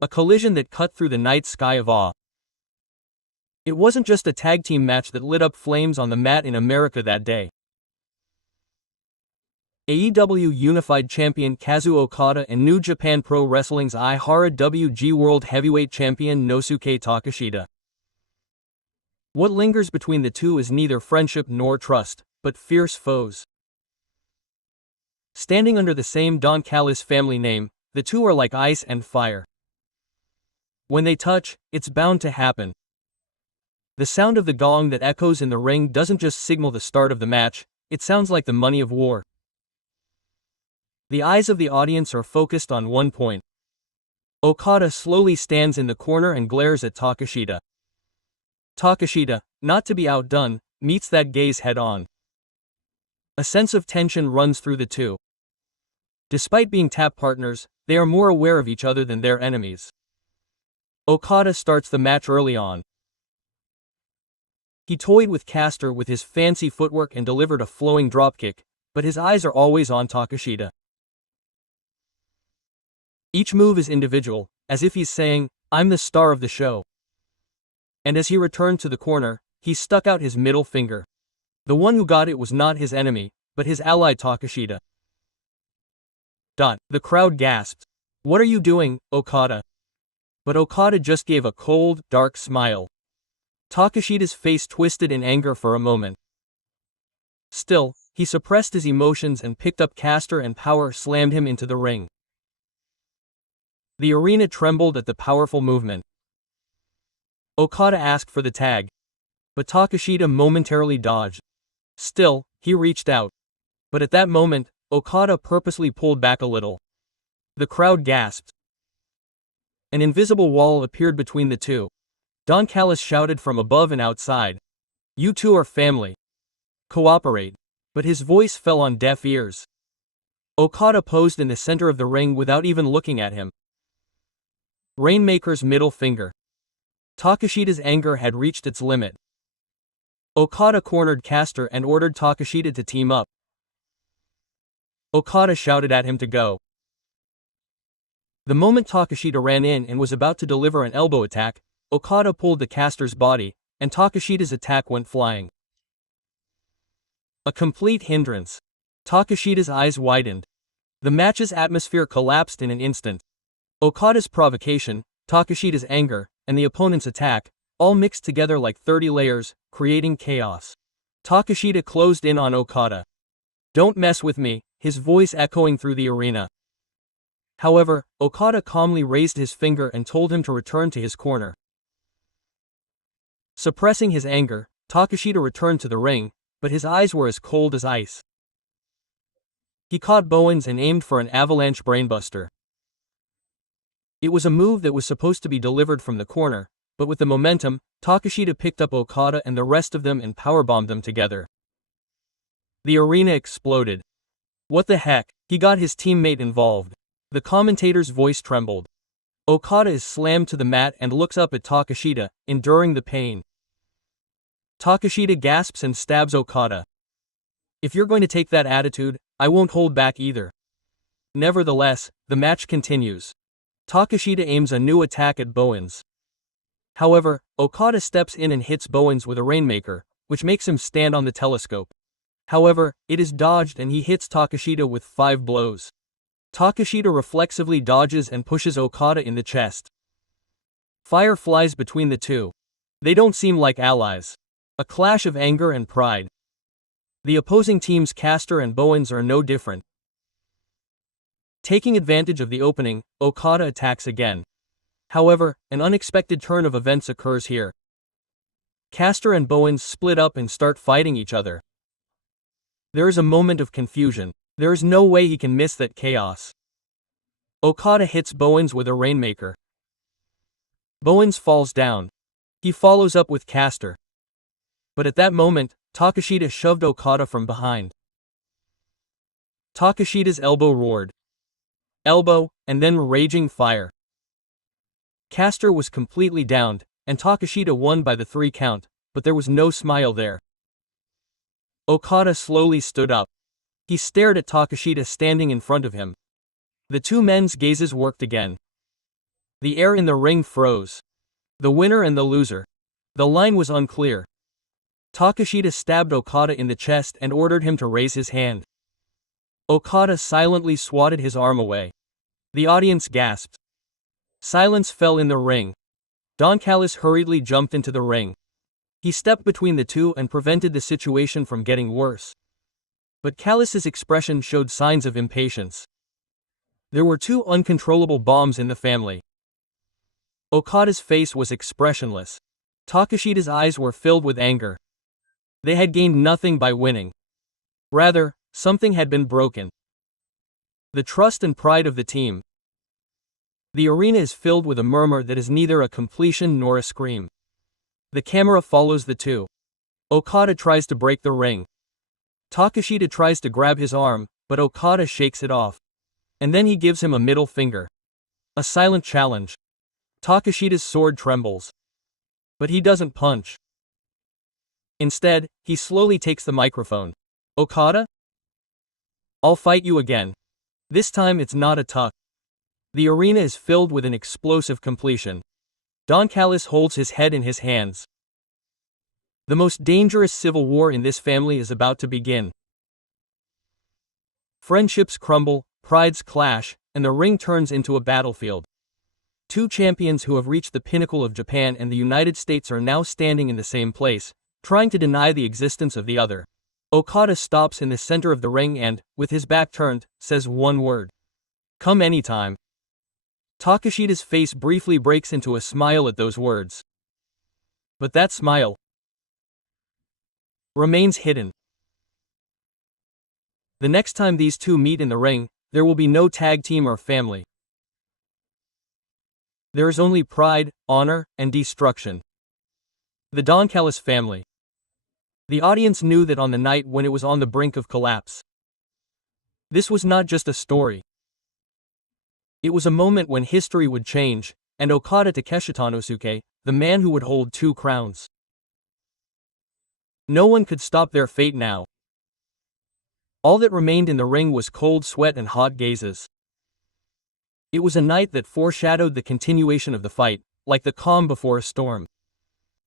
A collision that cut through the night sky of awe. It wasn't just a tag team match that lit up flames on the mat in America that day. AEW Unified Champion Kazuo Okada and New Japan Pro Wrestling's IWGP World Heavyweight Champion Nosuke Takeshita. What lingers between the two is neither friendship nor trust, but fierce foes. Standing under the same Don Callis family name, the two are like ice and fire. When they touch, it's bound to happen. The sound of the gong that echoes in the ring doesn't just signal the start of the match, it sounds like the money of war. The eyes of the audience are focused on one point. Okada slowly stands in the corner and glares at Takeshita. Takeshita, not to be outdone, meets that gaze head-on. A sense of tension runs through the two. Despite being tap partners, they are more aware of each other than their enemies. Okada starts the match early on. He toyed with Caster with his fancy footwork and delivered a flowing dropkick, but his eyes are always on Takeshita. Each move is individual, as if he's saying, "I'm the star of the show." And as he returned to the corner, he stuck out his middle finger. The one who got it was not his enemy, but his ally Takeshita. The crowd gasped. "What are you doing, Okada?" But Okada just gave a cold, dark smile. Takeshita's face twisted in anger for a moment. Still, he suppressed his emotions and picked up Caster and power slammed him into the ring. The arena trembled at the powerful movement. Okada asked for the tag, but Takeshita momentarily dodged. Still, he reached out. But at that moment, Okada purposely pulled back a little. The crowd gasped. An invisible wall appeared between the two. Don Callis shouted from above and outside, "You two are family. Cooperate." But his voice fell on deaf ears. Okada posed in the center of the ring without even looking at him. Rainmaker's middle finger. Takeshita's anger had reached its limit. Okada cornered Caster and ordered Takeshita to team up. Okada shouted at him to go. The moment Takeshita ran in and was about to deliver an elbow attack, Okada pulled the Caster's body, and Takeshita's attack went flying. A complete hindrance. Takeshita's eyes widened. The match's atmosphere collapsed in an instant. Okada's provocation, Takeshita's anger, and the opponent's attack, all mixed together like 30 layers, creating chaos. Takeshita closed in on Okada. "Don't mess with me," his voice echoing through the arena. However, Okada calmly raised his finger and told him to return to his corner. Suppressing his anger, Takeshita returned to the ring, but his eyes were as cold as ice. He caught Bowens and aimed for an avalanche brainbuster. It was a move that was supposed to be delivered from the corner, but with the momentum, Takeshita picked up Okada and the rest of them and powerbombed them together. The arena exploded. "What the heck?" He got his teammate involved. The commentator's voice trembled. Okada is slammed to the mat and looks up at Takeshita, enduring the pain. Takeshita gasps and stabs Okada. "If you're going to take that attitude, I won't hold back either." Nevertheless, the match continues. Takeshita aims a new attack at Bowens. However, Okada steps in and hits Bowens with a Rainmaker, which makes him stand on the telescope. However, it is dodged and he hits Takeshita with 5 blows. Takeshita reflexively dodges and pushes Okada in the chest. Fire flies between the two. They don't seem like allies. A clash of anger and pride. The opposing team's Caster and Bowens are no different. Taking advantage of the opening, Okada attacks again. However, an unexpected turn of events occurs here. Caster and Bowens split up and start fighting each other. There is a moment of confusion. There is no way he can miss that chaos. Okada hits Bowens with a Rainmaker. Bowens falls down. He follows up with Caster. But at that moment, Takeshita shoved Okada from behind. Takeshita's elbow roared. Elbow, and then raging fire. Caster was completely downed, and Takeshita won by the 3 count, but there was no smile there. Okada slowly stood up. He stared at Takeshita standing in front of him. The two men's gazes worked again. The air in the ring froze. The winner and the loser. The line was unclear. Takeshita stabbed Okada in the chest and ordered him to raise his hand. Okada silently swatted his arm away. The audience gasped. Silence fell in the ring. Don Callis hurriedly jumped into the ring. He stepped between the two and prevented the situation from getting worse. But Callis's expression showed signs of impatience. There were two uncontrollable bombs in the family. Okada's face was expressionless. Takeshita's eyes were filled with anger. They had gained nothing by winning. Rather, something had been broken. The trust and pride of the team. The arena is filled with a murmur that is neither a completion nor a scream. The camera follows the two. Okada tries to break the ring. Takeshita tries to grab his arm, but Okada shakes it off. And then he gives him a middle finger. A silent challenge. Takeshita's sword trembles. But he doesn't punch. Instead, he slowly takes the microphone. Okada? I'll fight you again. This time it's not a tuck. The arena is filled with an explosive completion. Don Callis holds his head in his hands. The most dangerous civil war in this family is about to begin. Friendships crumble, prides clash, and the ring turns into a battlefield. Two champions who have reached the pinnacle of Japan and the United States are now standing in the same place, trying to deny the existence of the other. Okada stops in the center of the ring and, with his back turned, says one word. Come anytime. Takeshita's face briefly breaks into a smile at those words. But that smile remains hidden. The next time these two meet in the ring, there will be no tag team or family. There is only pride, honor, and destruction. The Don Callis family. The audience knew that on the night when it was on the brink of collapse. This was not just a story. It was a moment when history would change, and Okada Takeshita, the man who would hold two crowns. No one could stop their fate now. All that remained in the ring was cold sweat and hot gazes. It was a night that foreshadowed the continuation of the fight, like the calm before a storm.